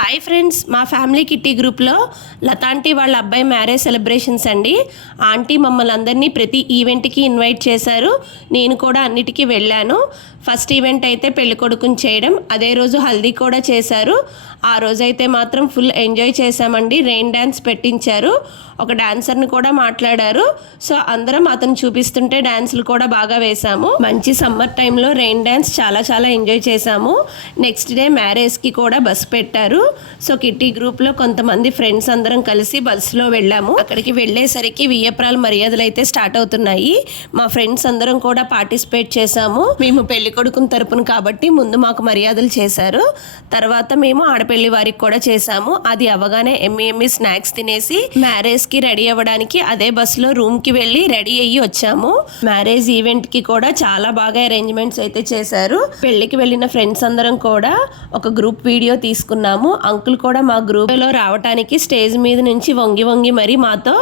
Hi friends, మా family kitty గ్రూప్లో లతాంటి వాళ్ళ అబ్బాయి మ్యారేజ్ సెలబ్రేషన్స్ అండి. ఆంటీ మమ్మల్ని అందరినీ ప్రతి ఈవెంట్కి ఇన్వైట్ చేశారు. నేను కూడా అన్నిటికీ వెళ్ళాను. ఫస్ట్ ఈవెంట్ అయితే పెళ్లి కొడుకుని చేయడం, అదే రోజు హల్దీ కూడా చేశారు. ఆ రోజైతే మాత్రం ఫుల్ ఎంజాయ్ చేశామండి. రెయిన్ డ్యాన్స్ పెట్టించారు, ఒక డాన్సర్ని కూడా మాట్లాడారు. సో అందరం అతను చూపిస్తుంటే డాన్సులు కూడా బాగా వేశాము. మంచి సమ్మర్ టైంలో రెయిన్ డ్యాన్స్ చాలా ఎంజాయ్ చేశాము. నెక్స్ట్ డే మ్యారేజ్కి కూడా బస్ పెట్టారు. సో కిట్టి గ్రూప్లో కొంతమంది ఫ్రెండ్స్ అందరం కలిసి బస్సులో వెళ్ళాము. అక్కడికి వెళ్ళేసరికి వియ్యప్రాల మర్యాదలు అయితే స్టార్ట్ అవుతున్నాయి. మా ఫ్రెండ్స్ అందరం కూడా పార్టిసిపేట్ చేశాము. మేము పెళ్లి కొడుకుని తరపున కాబట్టి ముందు మాకు మర్యాదలు చేశారు. తర్వాత మేము ఆడపెళ్లి వారికి కూడా చేశాము. అది అవగానే ఎమ్మి స్నాక్స్ తినేసి మ్యారేజ్ కి రెడీ అవ్వడానికి అదే బస్సులో రూమ్ కి వెళ్ళి రెడీ అయ్యి వచ్చాము. మ్యారేజ్ ఈవెంట్ కి కూడా చాలా బాగా అరేంజ్మెంట్స్ అయితే చేశారు. పెళ్లికి వెళ్ళిన ఫ్రెండ్స్ అందరం కూడా ఒక గ్రూప్ వీడియో తీసుకున్నాము. అంకుల్ కూడా మా గ్రూప్ లో రావడానికి స్టేజ్ మీద నుంచి వంగి మరి మాతో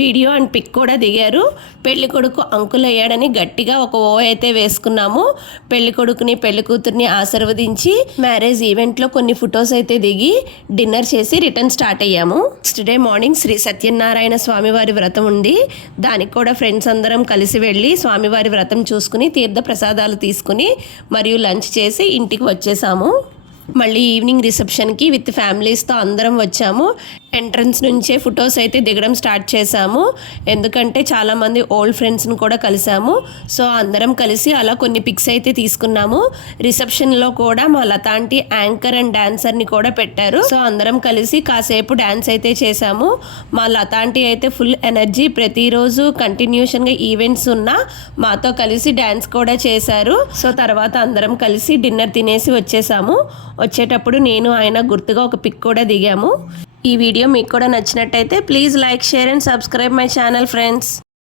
వీడియో అండ్ పిక్ కూడా దిగారు. పెళ్లి కొడుకు అంకుల్ అయ్యాడని గట్టిగా ఒక ఓ అయితే వేసుకున్నాము. పెళ్లి కొడుకుని పెళ్లి కూతుర్ని ఆశీర్వదించి మ్యారేజ్ ఈవెంట్ లో కొన్ని ఫొటోస్ అయితే దిగి డిన్నర్ చేసి రిటర్న్ స్టార్ట్ అయ్యాము. Next day morning Shri Satyanarayana స్వామివారి వ్రతం ఉంది. దానికి కూడా ఫ్రెండ్స్ అందరం కలిసి వెళ్ళి స్వామివారి వ్రతం చూసుకుని తీర్థ ప్రసాదాలు తీసుకుని మరియు లంచ్ చేసి ఇంటికి వచ్చేసాము. మళ్ళీ ఈవినింగ్ రిసెప్షన్కి విత్ ఫ్యామిలీస్తో అందరం వచ్చాము. ఎంట్రన్స్ నుంచే ఫొటోస్ అయితే దిగడం స్టార్ట్ చేశాము. ఎందుకంటే చాలామంది ఓల్డ్ ఫ్రెండ్స్ని కూడా కలిసాము. సో అందరం కలిసి అలా కొన్ని పిక్స్ అయితే తీసుకున్నాము. రిసెప్షన్లో కూడా మా లతాంటి యాంకర్ అండ్ డాన్సర్ని కూడా పెట్టారు. సో అందరం కలిసి కాసేపు డాన్స్ అయితే చేశాము. మా లతాంటి అయితే ఫుల్ ఎనర్జీ, ప్రతిరోజు కంటిన్యూషన్గా ఈవెంట్స్ ఉన్నా మాతో కలిసి డాన్స్ కూడా చేశారు. సో తర్వాత అందరం కలిసి డిన్నర్ తినేసి వచ్చేసాము. వచ్చేటప్పుడు నేను ఆయన గుర్తుగా ఒక పిక్ కూడా దిగాము. ఈ వీడియో మీకు కూడా నచ్చినట్టయితే please like, share and subscribe my channel friends.